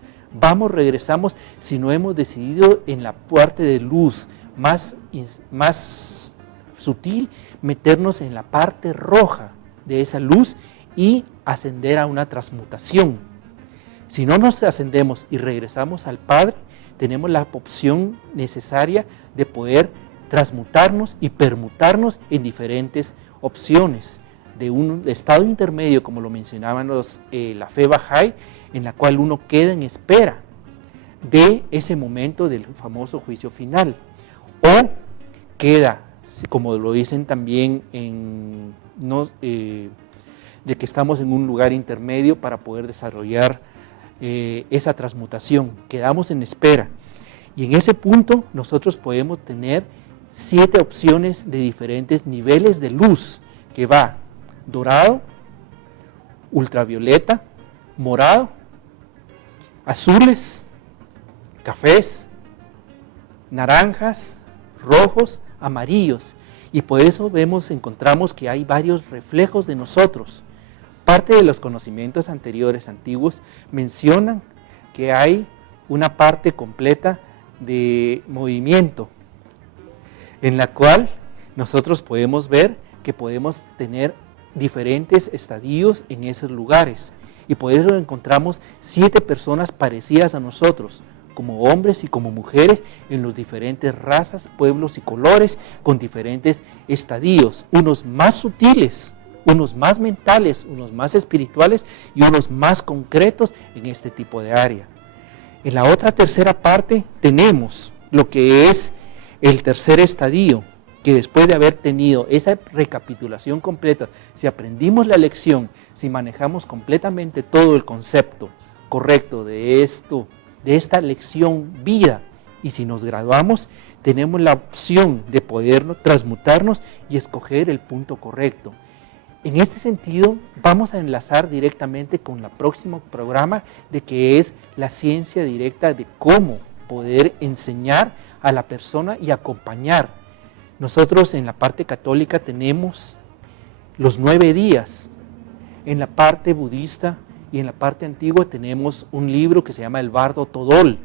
si no hemos decidido en la parte de luz más sutil, meternos en la parte roja de esa luz y ascender a una transmutación. Si no nos ascendemos y regresamos al Padre, tenemos la opción necesaria de poder transmutarnos y permutarnos en diferentes opciones de un estado intermedio, como lo mencionaban la fe Bahá'í, en la cual uno queda en espera de ese momento del famoso juicio final, o queda, como lo dicen también, de que estamos en un lugar intermedio para poder desarrollar esa transmutación. Quedamos en espera, y en ese punto nosotros podemos tener 7 opciones de diferentes niveles de luz, que va dorado, ultravioleta, morado, azules, cafés, naranjas, rojos, amarillos, y por eso encontramos que hay varios reflejos de nosotros. Parte de los conocimientos anteriores, antiguos, mencionan que hay una parte completa de movimiento, en la cual nosotros podemos ver que podemos tener diferentes estadios en esos lugares, y por eso encontramos 7 personas parecidas a nosotros, como hombres y como mujeres, en los diferentes razas, pueblos y colores, con diferentes estadios, unos más sutiles, unos más mentales, unos más espirituales y unos más concretos en este tipo de área. En la otra tercera parte tenemos lo que es el tercer estadio, que después de haber tenido esa recapitulación completa, si aprendimos la lección, si manejamos completamente todo el concepto correcto de esta lección vida, y si nos graduamos, tenemos la opción de poder transmutarnos y escoger el punto correcto. En este sentido, vamos a enlazar directamente con el próximo programa, de que es la ciencia directa de cómo poder enseñar a la persona y acompañar. Nosotros en la parte católica tenemos los 9 días, en la parte budista y en la parte antigua tenemos un libro que se llama el Bardo Todol,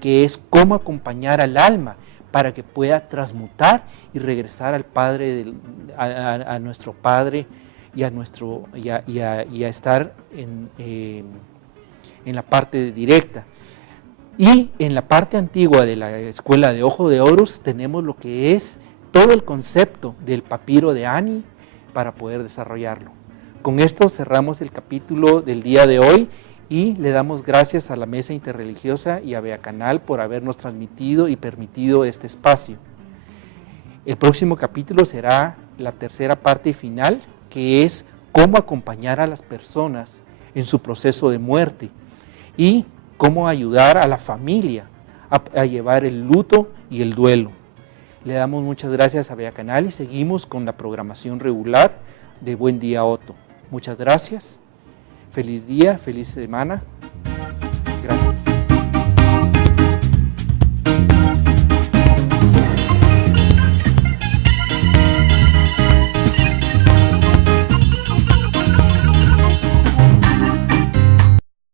que es cómo acompañar al alma para que pueda transmutar y regresar al Padre, a nuestro Padre, y a estar en la parte directa. Y en la parte antigua de la escuela de Ojo de Horus tenemos lo que es todo el concepto del papiro de Ani para poder desarrollarlo. Con esto cerramos el capítulo del día de hoy y le damos gracias a la Mesa Interreligiosa y a Bea Canal por habernos transmitido y permitido este espacio. El próximo capítulo será la tercera parte final, que es cómo acompañar a las personas en su proceso de muerte y cómo ayudar a la familia a llevar el luto y el duelo. Le damos muchas gracias a Bea Canal y seguimos con la programación regular de Buen Día Otto. Muchas gracias, feliz día, feliz semana. Gracias.